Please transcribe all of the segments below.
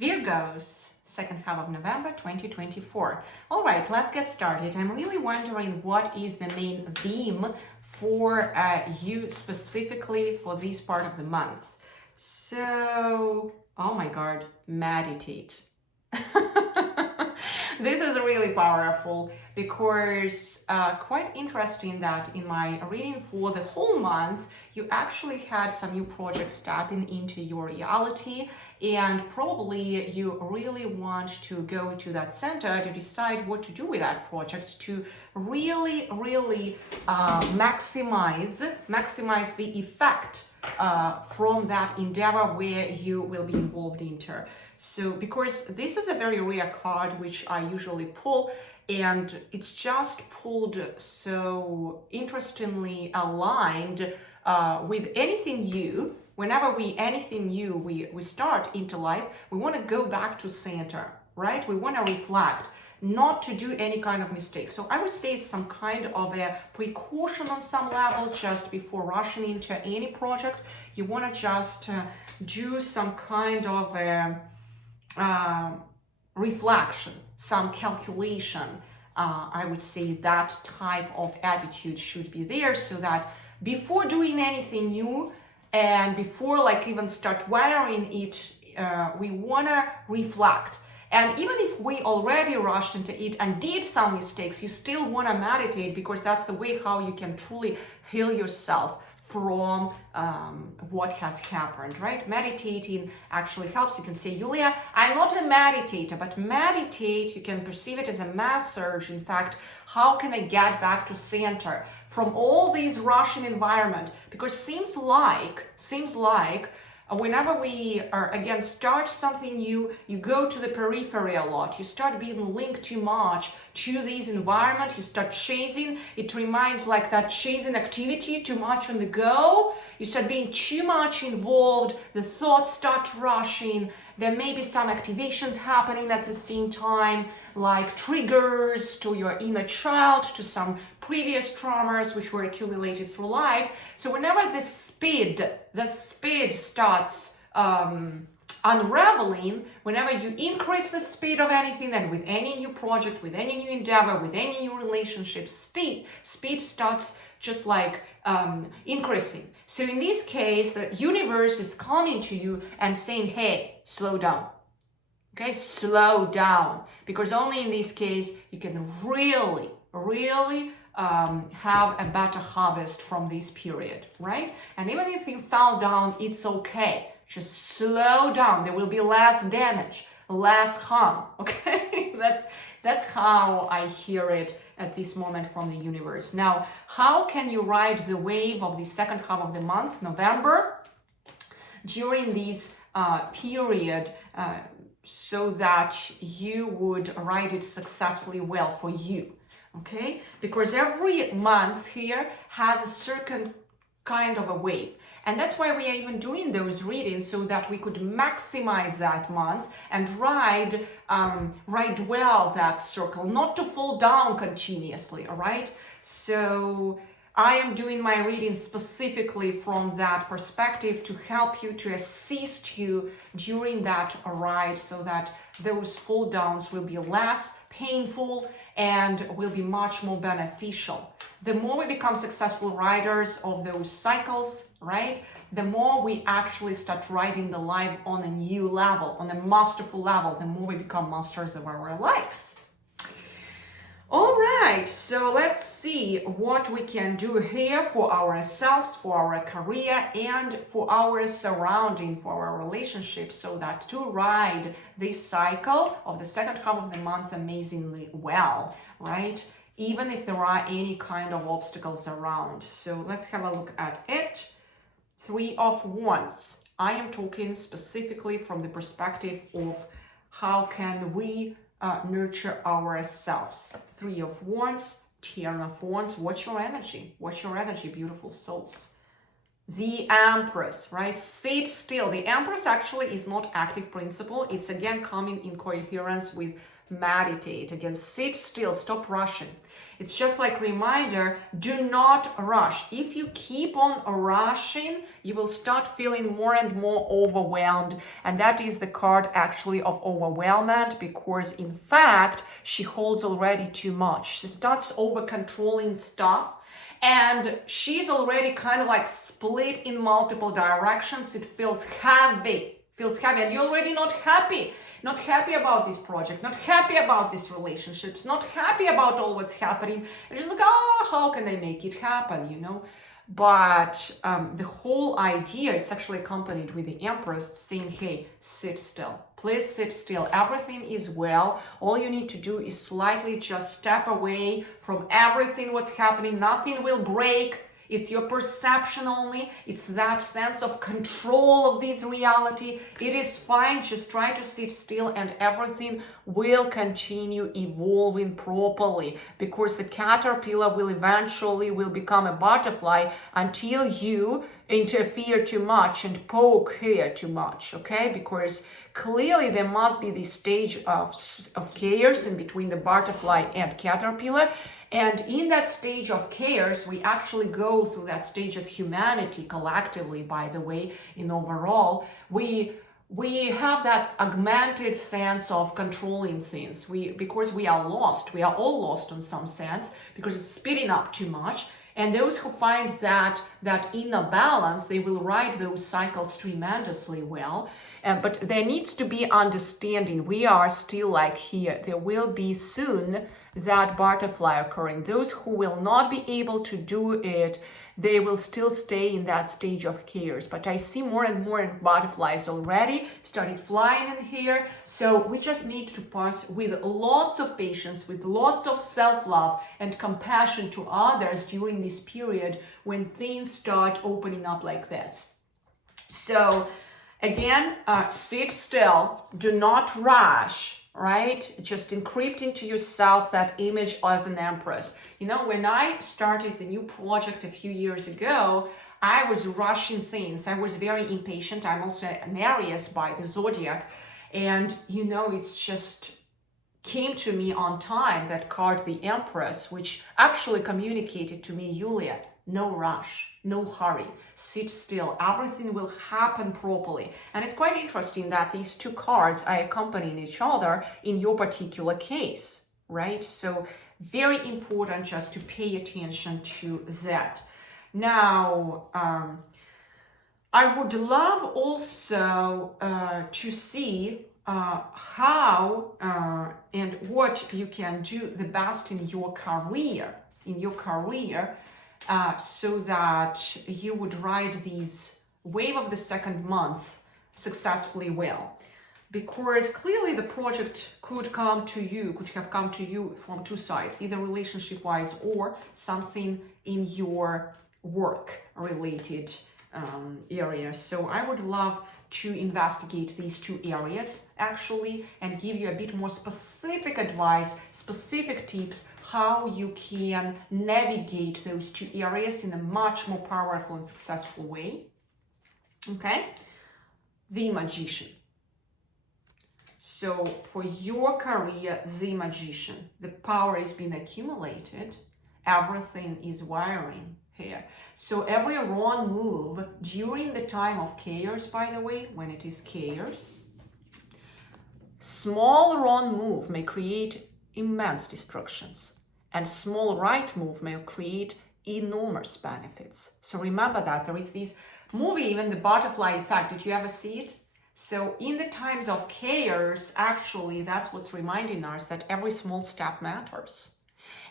Virgos, second half of November 2024. All right, let's get started. I'm really wondering what is the main theme for you specifically for this part of the month. So, oh my God, meditate. This is really powerful because quite interesting that in my reading for the whole month, you actually had some new projects tapping into your reality, and probably you really want to go to that center to decide what to do with that project to really maximize the effect from that endeavor where you will be involved into. So because this is a very rare card which I usually pull, and it's just pulled so interestingly aligned with anything new. Whenever anything new we start into life, we want to go back to center, right? We want to reflect, not to do any kind of mistake. So I would say it's some kind of a precaution on some level just before rushing into any project. You want to just do some kind of a reflection, some calculation. I would say that type of attitude should be there, so that before doing anything new and before like even start wiring it, we want to reflect. And even if we already rushed into it and did some mistakes, you still want to meditate, because that's the way how you can truly heal yourself from what has happened, right? Meditating actually helps. You can say, Yulia, I'm not a meditator, but meditate, you can perceive it as a massage. In fact, how can I get back to center from all these rushing environment? Because seems like whenever we are again start something new, you go to the periphery a lot. You start being linked too much to this environment. You start chasing. It reminds like that chasing activity, too much on the go. You start being too much involved. The thoughts start rushing. There may be some activations happening at the same time, like triggers to your inner child, to some previous traumas which were accumulated through life. So whenever the speed starts unraveling, whenever you increase the speed of anything, and with any new project, with any new endeavor, with any new relationship, speed starts just like increasing. So in this case, the universe is coming to you and saying, hey, slow down. Okay, slow down, because only in this case you can really have a better harvest from this period, right? And even if you fell down, it's okay. Just slow down. There will be less damage, less harm. Okay, that's how I hear it at this moment from the universe. Now, how can you ride the wave of the second half of the month, November, during this period? So that you would ride it successfully well for you, okay? Because every month here has a certain kind of a wave. And that's why we are even doing those readings, so that we could maximize that month and ride well that circle, not to fall down continuously, all right? So I am doing my reading specifically from that perspective to help you, to assist you during that ride, so that those fall downs will be less painful and will be much more beneficial. The more we become successful riders of those cycles, right, the more we actually start riding the life on a new level, on a masterful level, the more we become masters of our lives. All right, so let's see what we can do here for ourselves, for our career, and for our surrounding, for our relationships, so that to ride this cycle of the second half of the month amazingly well, right? Even if there are any kind of obstacles around. So let's have a look at it. Three of Wands. I am talking specifically from the perspective of how can we nurture ourselves. Three of Wands, Ten of Wands. What's your energy? What's your energy, beautiful souls? The Empress, right? Sit still. The Empress actually is not active principle. It's again coming in coherence with meditate. Again, sit still, stop rushing. It's just like reminder, do not rush. If you keep on rushing, you will start feeling more and more overwhelmed. And that is the card actually of overwhelmment, because in fact, she holds already too much. She starts over controlling stuff. And she's already kind of like split in multiple directions. It feels heavy, and you're already not happy about this project, not happy about these relationships, not happy about all what's happening. And just like, oh, how can I make it happen, you know? But the whole idea, it's actually accompanied with the Empress saying, hey, sit still. Please sit still. Everything is well. All you need to do is slightly just step away from everything what's happening. Nothing will break. It's your perception only. It's that sense of control of this reality. It is fine. Just try to sit still and everything will continue evolving properly, because the caterpillar will eventually become a butterfly until you interfere too much and poke here too much, okay? Because clearly there must be this stage of chaos in between the butterfly and caterpillar. And in that stage of chaos, we actually go through that stage as humanity collectively, by the way, in overall. We have that augmented sense of controlling things. Because we are lost. We are all lost in some sense, because it's speeding up too much. And those who find that inner balance, they will ride those cycles tremendously well. But there needs to be understanding. We are still like here. There will be soon that butterfly occurring. Those who will not be able to do it, they will still stay in that stage of chaos. But I see more and more butterflies already starting flying in here. So we just need to pass with lots of patience, with lots of self-love and compassion to others during this period when things start opening up like this. So again, sit still, do not rush, right? Just encrypt into yourself that image as an empress. You know, when I started the new project a few years ago, I was rushing things. I was very impatient. I'm also an Aries by the zodiac. And, you know, it's just came to me on time, that card, the Empress, which actually communicated to me, Yulia, no rush, no hurry, sit still, everything will happen properly. And it's quite interesting that these two cards are accompanying each other in your particular case, right? So very important just to pay attention to that. Now, I would love also to see how and what you can do the best in your career, so that you would ride these wave of the second month successfully well. Because clearly the project could have come to you from two sides, either relationship-wise or something in your work-related areas. So I would love to investigate these two areas actually and give you a bit more specific advice, specific tips, how you can navigate those two areas in a much more powerful and successful way. Okay? The Magician. So for your career, the Magician, the power is being accumulated, everything is wiring here. So every wrong move during the time of chaos, by the way, when it is chaos, small wrong move may create immense destructions, and small right move may create enormous benefits. So remember that there is this movie, even the butterfly effect. Did you ever see it? So in the times of chaos, actually, that's what's reminding us that every small step matters.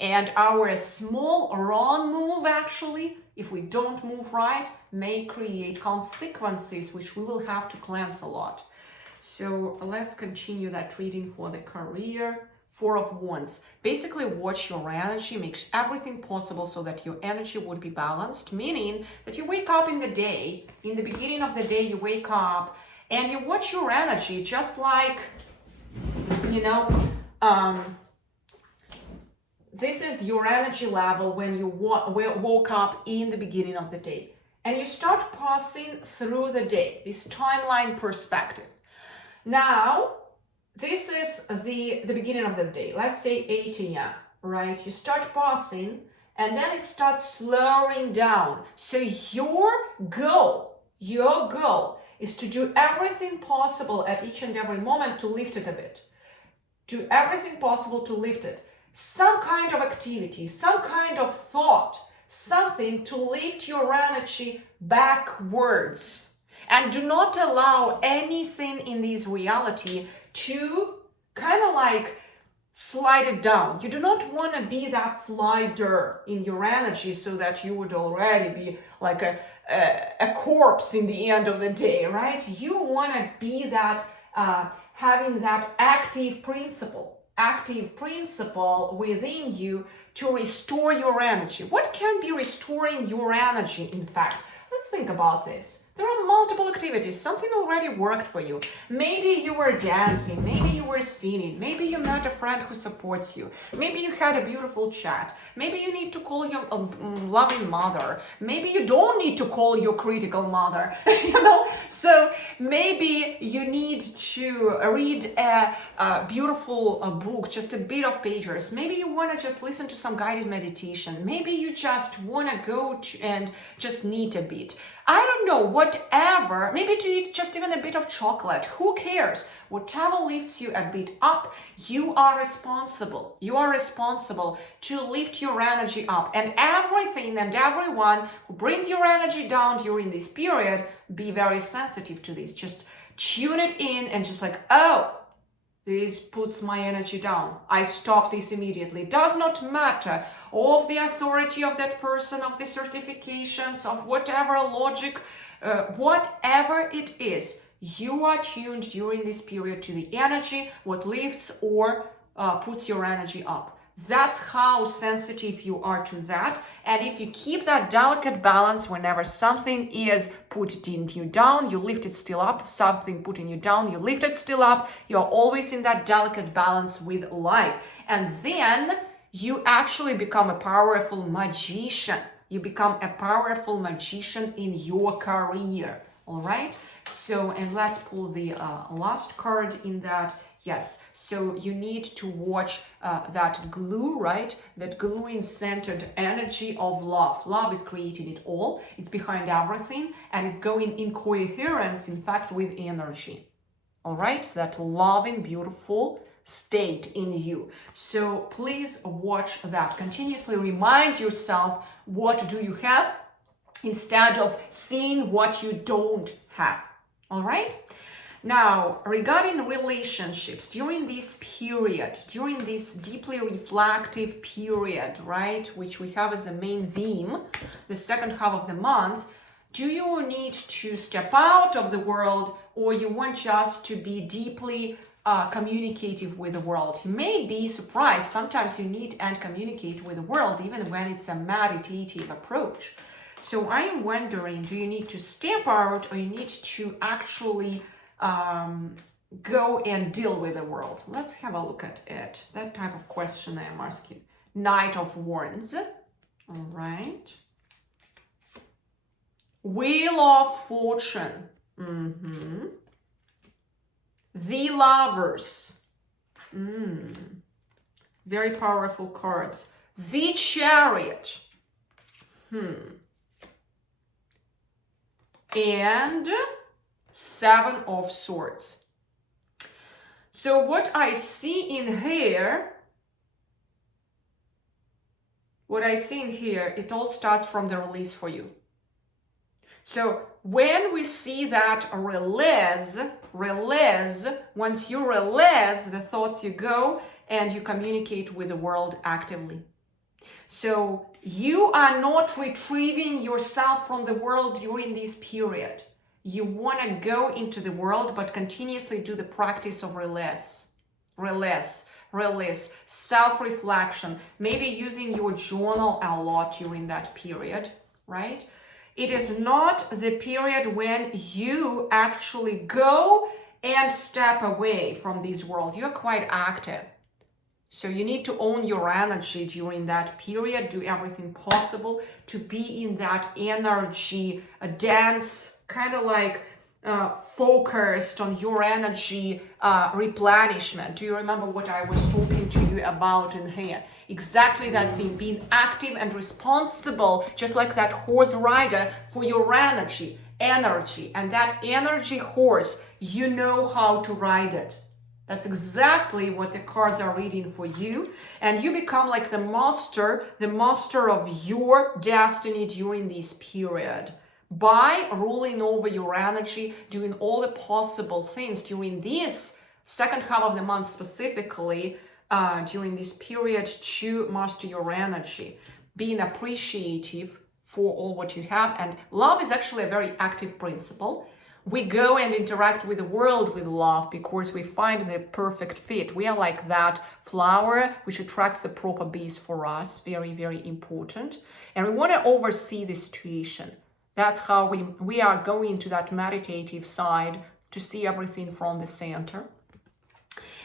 And our small wrong move, actually, if we don't move right, may create consequences which we will have to cleanse a lot. So let's continue that reading for the career. Four of Wands. Basically, watch your energy, makes everything possible so that your energy would be balanced, meaning that you wake up in the day, in the beginning of the day, you wake up and you watch your energy, just like, you know, this is your energy level when you woke up in the beginning of the day. And you start passing through the day, this timeline perspective. Now, this is the beginning of the day. Let's say 8 a.m., right? You start passing and then it starts slowing down. So your goal is to do everything possible at each and every moment to lift it a bit. Do everything possible to lift it. Some kind of activity, some kind of thought, something to lift your energy backwards. And do not allow anything in this reality to kind of like slide it down. You do not want to be that slider in your energy so that you would already be like a corpse in the end of the day, right? You want to be that, having that active principle within you to restore your energy. What can be restoring your energy, in fact? Let's think about this. There are multiple activities. Something already worked for you. Maybe you were dancing. Maybe you were singing. Maybe you met a friend who supports you. Maybe you had a beautiful chat. Maybe you need to call your loving mother. Maybe you don't need to call your critical mother. So maybe you need to read a beautiful book, just a bit of pages. Maybe you want to just listen to some guided meditation. Maybe you just want to go and just knit a bit. I don't know, whatever, maybe to eat just even a bit of chocolate, who cares? Whatever lifts you a bit up, you are responsible. You are responsible to lift your energy up. And everything and everyone who brings your energy down during this period, be very sensitive to this. Just tune it in and just like, oh, this puts my energy down. I stop this immediately. Does not matter of the authority of that person, of the certifications, of whatever logic, whatever it is. You are tuned during this period to the energy, what lifts or puts your energy up. That's how sensitive you are to that. And if you keep that delicate balance, whenever something is putting you down, you lift it still up. Something putting you down, you lift it still up. You're always in that delicate balance with life. And then you actually become a powerful magician. You become a powerful magician in your career. All right? So, and let's pull the last card in that. Yes, so you need to watch that glue, right? That gluing-centered energy of love. Love is creating it all. It's behind everything, and it's going in coherence, in fact, with energy. All right? That loving, beautiful state in you. So please watch that. Continuously remind yourself, what do you have? Instead of seeing what you don't have. All right? Now, regarding relationships, during this period, during this deeply reflective period, right, which we have as a main theme, the second half of the month, do you need to step out of the world, or you want just to be deeply communicative with the world? You may be surprised. Sometimes you need and communicate with the world, even when it's a meditative approach. So I am wondering, do you need to step out, or you need to actually go and deal with the world? Let's have a look at it. That type of question I am asking. Knight of Wands. All right. Wheel of Fortune. The Lovers. Very powerful cards. The Chariot. And Seven of Swords. So what I see in here, it all starts from the release for you. So when we see that release, once you release the thoughts, you go and you communicate with the world actively. So you are not retrieving yourself from the world during this period. You want to go into the world, but continuously do the practice of release, self-reflection, maybe using your journal a lot during that period, right? It is not the period when you actually go and step away from this world. You're quite active. So you need to own your energy during that period, do everything possible to be in that energy, a dance, kind of like focused on your energy replenishment. Do you remember what I was talking to you about in here? Exactly that thing, being active and responsible, just like that horse rider, for your energy. And that energy horse, you know how to ride it. That's exactly what the cards are reading for you. And you become like the master of your destiny during this period. By ruling over your energy, doing all the possible things during this second half of the month specifically, during this period, to master your energy, being appreciative for all what you have. And love is actually a very active principle. We go and interact with the world with love because we find the perfect fit. We are like that flower which attracts the proper bees for us. Very, very important. And we want to oversee the situation. That's how we are going to that meditative side to see everything from the center.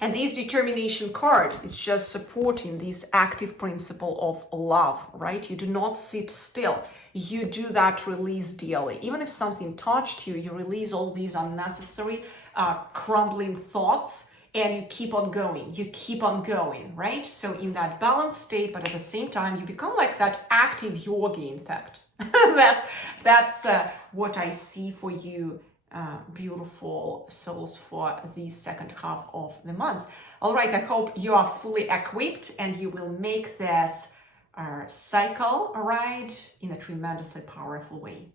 And this determination card is just supporting this active principle of love, right? You do not sit still. You do that release daily. Even if something touched you, you release all these unnecessary crumbling thoughts and you keep on going. You keep on going, right? So in that balanced state, but at the same time, you become like that active yogi, in fact. That's what I see for you, beautiful souls, for the second half of the month. All right, I hope you are fully equipped and you will make this cycle ride in a tremendously powerful way.